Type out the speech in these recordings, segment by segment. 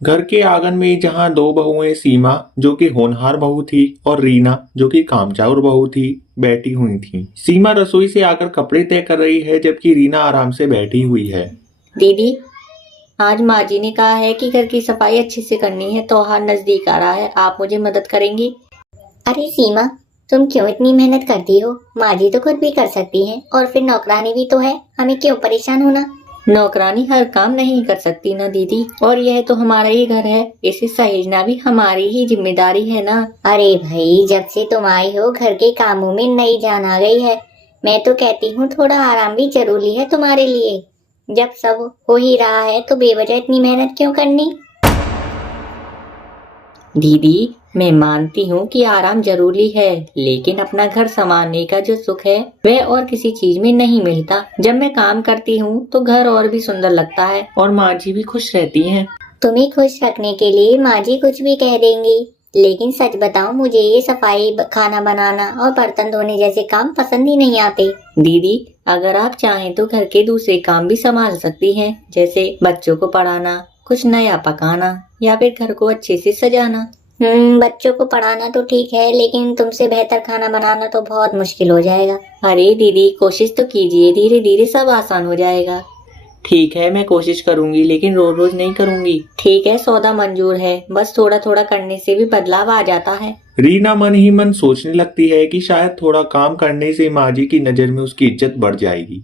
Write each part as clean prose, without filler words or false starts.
घर के आंगन में जहां दो बहुएं सीमा जो कि होनहार बहू थी और रीना जो कि कामचोर बहू थी बैठी हुई थी। सीमा रसोई से आकर कपड़े तय कर रही है जबकि रीना आराम से बैठी हुई है। दीदी, आज माँ जी ने कहा है कि घर की सफाई अच्छे से करनी है। त्योहार नजदीक आ रहा है, आप मुझे मदद करेंगी? अरे सीमा, तुम क्यों इतनी मेहनत करती हो? माँ जी तो खुद भी कर सकती हैं और फिर नौकरानी भी तो है, हमें क्यों परेशान होना। नौकरानी हर काम नहीं कर सकती ना दीदी, और यह तो हमारा ही घर है, इसे सहेजना भी हमारी ही जिम्मेदारी है ना। अरे भाई, जब से तुम आई हो घर के कामों में नई जान आ गई है। मैं तो कहती हूँ थोड़ा आराम भी जरूरी है तुम्हारे लिए। जब सब हो ही रहा है तो बेवजह इतनी मेहनत क्यों करनी। दीदी, मैं मानती हूँ कि आराम जरूरी है, लेकिन अपना घर संभालने का जो सुख है वह और किसी चीज में नहीं मिलता। जब मैं काम करती हूँ तो घर और भी सुंदर लगता है और माँ जी भी खुश रहती हैं। तुम्हें खुश रखने के लिए माँ जी कुछ भी कह देंगी, लेकिन सच बताओ, मुझे ये सफाई, खाना बनाना और बर्तन धोने जैसे काम पसंद ही नहीं आते। दीदी, अगर आप चाहें तो घर के दूसरे काम भी संभाल सकती हैं, जैसे बच्चों को पढ़ाना, कुछ नया पकाना या फिर घर को अच्छे से सजाना। बच्चों को पढ़ाना तो ठीक है, लेकिन तुमसे बेहतर खाना बनाना तो बहुत मुश्किल हो जाएगा। अरे दीदी, कोशिश तो कीजिए, धीरे धीरे सब आसान हो जाएगा। ठीक है, मैं कोशिश करूंगी, लेकिन रोज रोज नहीं करूंगी। ठीक है, सौदा मंजूर है, बस थोड़ा थोड़ा करने से भी बदलाव आ जाता है। रीना मन ही मन सोचने लगती है कि शायद थोड़ा काम करने से माँ जी की नजर में उसकी इज्जत बढ़ जाएगी।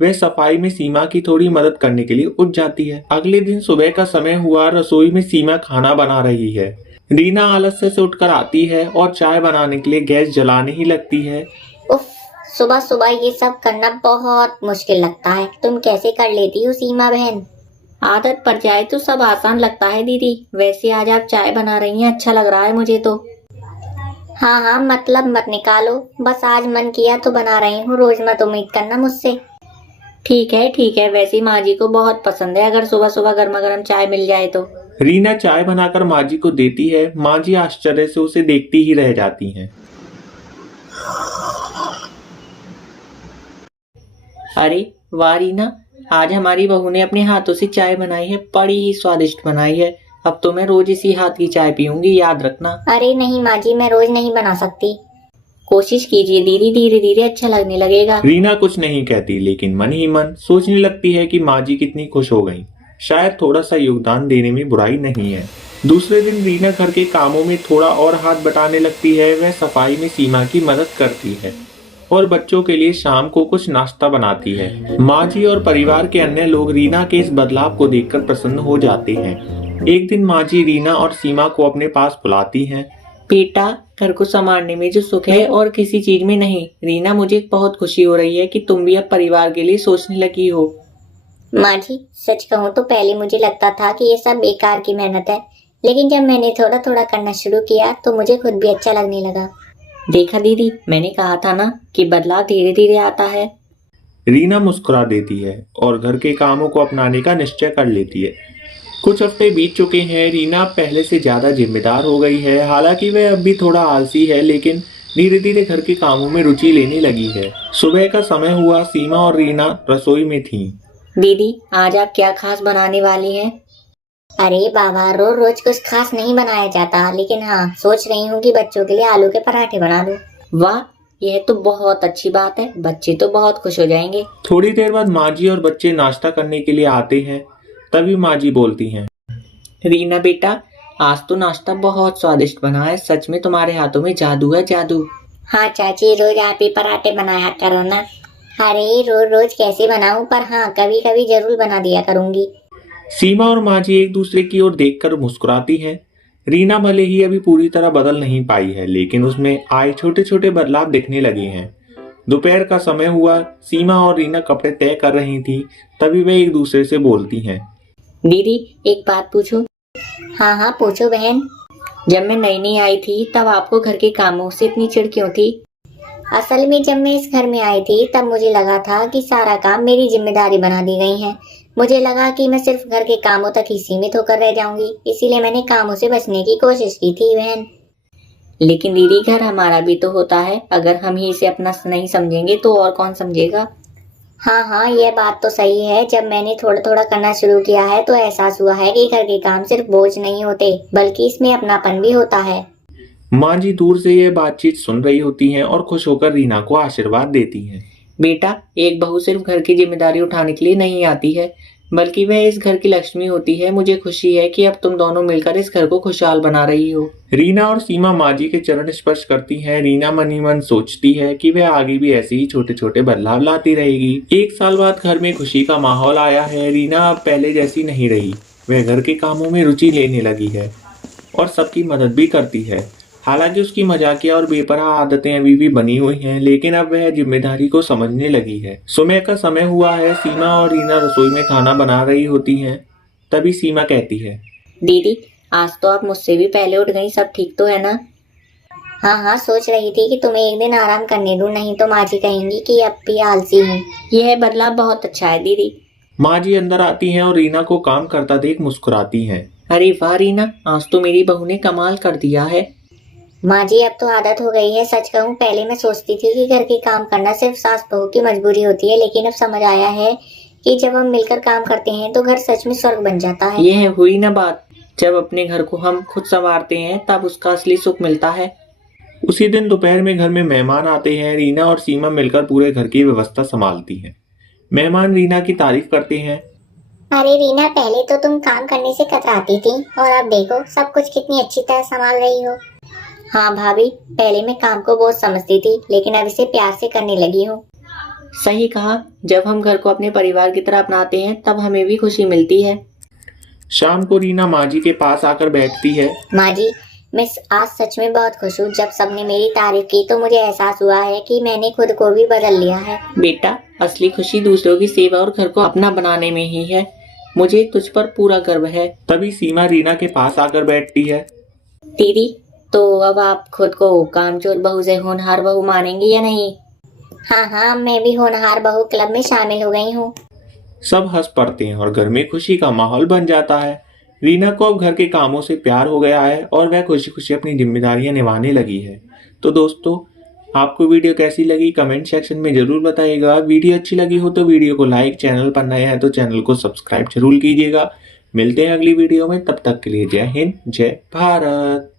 वह सफाई में सीमा की थोड़ी मदद करने के लिए उठ जाती है। अगले दिन सुबह का समय हुआ, रसोई में सीमा खाना बना रही है। रीना आलस्य से उठकर आती है और चाय बनाने के लिए गैस जलाने ही लगती है। उफ, सुबह सुबह ये सब करना बहुत मुश्किल लगता है। तुम कैसे कर लेती हो सीमा बहन? आदत पड़ जाए तो सब आसान लगता है दीदी। वैसे आज आप चाय बना रही हैं, अच्छा लग रहा है मुझे तो। हाँ हाँ, मतलब मत निकालो, बस आज मन किया तो बना रही हूँ, रोज मत उम्मीद करना मुझसे। ठीक है ठीक है, वैसे माँ जी को बहुत पसंद है अगर सुबह सुबह गर्मा गर्म चाय मिल जाए तो। रीना चाय बनाकर माँ जी को देती है। माँ जी आश्चर्य से उसे देखती ही रह जाती हैं। अरे वाह रीना, आज हमारी बहू ने अपने हाथों से चाय बनाई है, बड़ी ही स्वादिष्ट बनाई है। अब तो मैं रोज इसी हाथ की चाय पीऊंगी, याद रखना। अरे नहीं माँ जी, मैं रोज नहीं बना सकती। कोशिश कीजिए दीदी, धीरे धीरे अच्छा लगने लगेगा। रीना कुछ नहीं कहती, लेकिन मन ही मन सोचने लगती है कि माँ जी कितनी खुश हो गईं। शायद थोड़ा सा योगदान देने में बुराई नहीं है। दूसरे दिन रीना घर के कामों में थोड़ा और हाथ बटाने लगती है। वह सफाई में सीमा की मदद करती है और बच्चों के लिए शाम को कुछ नाश्ता बनाती है। माँ जी और परिवार के अन्य लोग रीना के इस बदलाव को देखकर प्रसन्न हो जाते हैं। एक दिन माँ जी रीना और सीमा को अपने पास बुलाती हैं। बेटा, घर को संभालने में जो सुख है और किसी चीज में नहीं। रीना, मुझे बहुत खुशी हो रही है कि तुम भी अब परिवार के लिए सोचने लगी हो। माँ जी, सच कहूँ तो पहले मुझे लगता था कि ये सब बेकार की मेहनत है, लेकिन जब मैंने थोड़ा थोड़ा करना शुरू किया तो मुझे खुद भी अच्छा लगने लगा। देखा दीदी, मैंने कहा था ना कि बदलाव धीरे धीरे आता है। रीना मुस्कुरा देती है और घर के कामों को अपनाने का निश्चय कर लेती है। कुछ हफ्ते बीत चुके हैं। रीना पहले से ज्यादा जिम्मेदार हो गई है। हालांकि वह अब भी थोड़ा आलसी है, लेकिन धीरे धीरे घर के कामों में रुचि लेने लगी है। सुबह का समय हुआ, सीमा और रीना रसोई में थीं। दीदी, आज आप क्या खास बनाने वाली हैं? अरे बाबा, रोज रोज कुछ खास नहीं बनाया जाता, लेकिन हाँ, सोच रही हूँ कि बच्चों के लिए आलू के पराठे बना दूँ। वाह, यह तो बहुत अच्छी बात है, बच्चे तो बहुत खुश हो जाएंगे। थोड़ी देर बाद माँ जी और बच्चे नाश्ता करने के लिए आते हैं। तभी माँ जी बोलती हैं। रीना बेटा, आज तो नाश्ता बहुत स्वादिष्ट बना है, सच में तुम्हारे हाथों में जादू है, जादू। हाँ चाची, रोज आप ही पराठे बनाया करो ना। अरे रोज रोज कैसे बनाऊं, पर हाँ, कभी कभी जरूर बना दिया करूंगी। सीमा और माँ जी एक दूसरे की ओर देखकर मुस्कुराती हैं। रीना भले ही अभी पूरी तरह बदल नहीं पाई है, लेकिन उसमें आए छोटे छोटे बदलाव दिखने लगे हैं। दोपहर का समय हुआ, सीमा और रीना कपड़े तय कर रही थी। तभी वे एक दूसरे से बोलती हैं। दीदी, एक बात पूछूं? हाँ हाँ, पूछो बहन। जब मैं नई नई आई थी तब आपको घर के कामों से इतनी चिढ़ क्यों थी? असल में जब मैं इस घर में आई थी तब मुझे लगा था कि सारा काम मेरी जिम्मेदारी बना दी गई है। मुझे लगा कि मैं सिर्फ घर के कामों तक ही सीमित होकर रह जाऊंगी, इसीलिए मैंने कामों से बचने की कोशिश की थी बहन। लेकिन दीदी, घर हमारा भी तो होता है, अगर हम ही इसे अपना नहीं समझेंगे तो और कौन समझेगा? हाँ हाँ, ये बात तो सही है। जब मैंने थोड़ा थोड़ा करना शुरू किया है तो एहसास हुआ है कि घर के काम सिर्फ बोझ नहीं होते, बल्कि इसमें अपनापन भी होता है। माँ जी दूर से यह बातचीत सुन रही होती हैं और खुश होकर रीना को आशीर्वाद देती हैं। बेटा, एक बहू सिर्फ घर की जिम्मेदारी उठाने के लिए नहीं आती है, बल्कि वह इस घर की लक्ष्मी होती है। मुझे खुशी है कि अब तुम दोनों मिलकर इस घर को खुशहाल बना रही हो। रीना और सीमा माँ जी के चरण स्पर्श करती हैं। रीना मन ही मन सोचती है कि वह आगे भी ऐसे ही छोटे छोटे बदलाव लाती रहेगी। 1 साल बाद घर में खुशी का माहौल आया है। रीना अब पहले जैसी नहीं रही। वह घर के कामों में रुचि लेने लगी है और सबकी मदद भी करती है। हालांकि उसकी मजाकिया और बेपरवाह आदतें अभी भी बनी हुई हैं, लेकिन अब वह जिम्मेदारी को समझने लगी है। सुबह का समय हुआ है। सीमा और रीना रसोई में खाना बना रही होती हैं। तभी सीमा कहती है, दीदी, आज तो आप मुझसे भी पहले उठ गई, सब ठीक तो है ना? हाँ हाँ, सोच रही थी कि तुम्हें एक दिन आराम करने दूं, नहीं तो माँ जी कहेंगी कि अब भी आलसी हूँ। यह बदलाव बहुत अच्छा है दीदी। माँ जी अंदर आती हैं और रीना को काम करता देख मुस्कुराती हैं। अरे वाह रीना, आज तो मेरी बहू ने कमाल कर दिया है। माँ जी, अब तो आदत हो गई है। सच कहूँ, पहले मैं सोचती थी कि घर के काम करना सिर्फ सास बहू की मजबूरी होती है, लेकिन अब समझ आया है कि जब हम मिलकर काम करते हैं तो घर सच में स्वर्ग बन जाता है। यह हुई ना बात, जब अपने घर को हम खुद संवारते हैं तब उसका असली सुख मिलता है। उसी दिन दोपहर में घर में मेहमान आते हैं। रीना और सीमा मिलकर पूरे घर की व्यवस्था संभालती हैं। मेहमान रीना की तारीफ करते हैं। अरे रीना, पहले तो तुम काम करने से कतराती थी और अब देखो सब कुछ कितनी अच्छी तरह संभाल रही हो। हाँ भाभी, पहले मैं काम को बहुत समझती थी, लेकिन अब इसे प्यार से करने लगी हूँ। सही कहा, जब हम घर को अपने परिवार की तरह अपनाते हैं तब हमें भी खुशी मिलती है। शाम को रीना माँ जी के पास आकर बैठती है। माँ जी, मैं आज सच में बहुत खुश हूँ। जब सबने मेरी तारीफ की तो मुझे एहसास हुआ है कि मैंने खुद को भी बदल लिया है। बेटा, असली खुशी दूसरों की सेवा और घर को अपना बनाने में ही है। मुझे तुझ पर पूरा गर्व है। तभी सीमा रीना के पास आकर बैठती है। दीदी, तो अब आप खुद को कामचोर बहू से होनहार बहू मानेंगी या नहीं? हाँ हाँ, मैं भी होनहार बहू क्लब में शामिल हो गई हूँ। सब हंस पड़ते हैं और घर में खुशी का माहौल बन जाता है। रीना को अब घर के कामों से प्यार हो गया है और वह खुशी खुशी अपनी जिम्मेदारियां निभाने लगी है। तो दोस्तों, आपको वीडियो कैसी लगी कमेंट सेक्शन में जरूर बताइएगा। वीडियो अच्छी लगी हो तो वीडियो को लाइक, चैनल पर नए हैं तो चैनल को सब्सक्राइब जरूर कीजिएगा। मिलते हैं अगली वीडियो में, तब तक के लिए जय हिंद, जय भारत।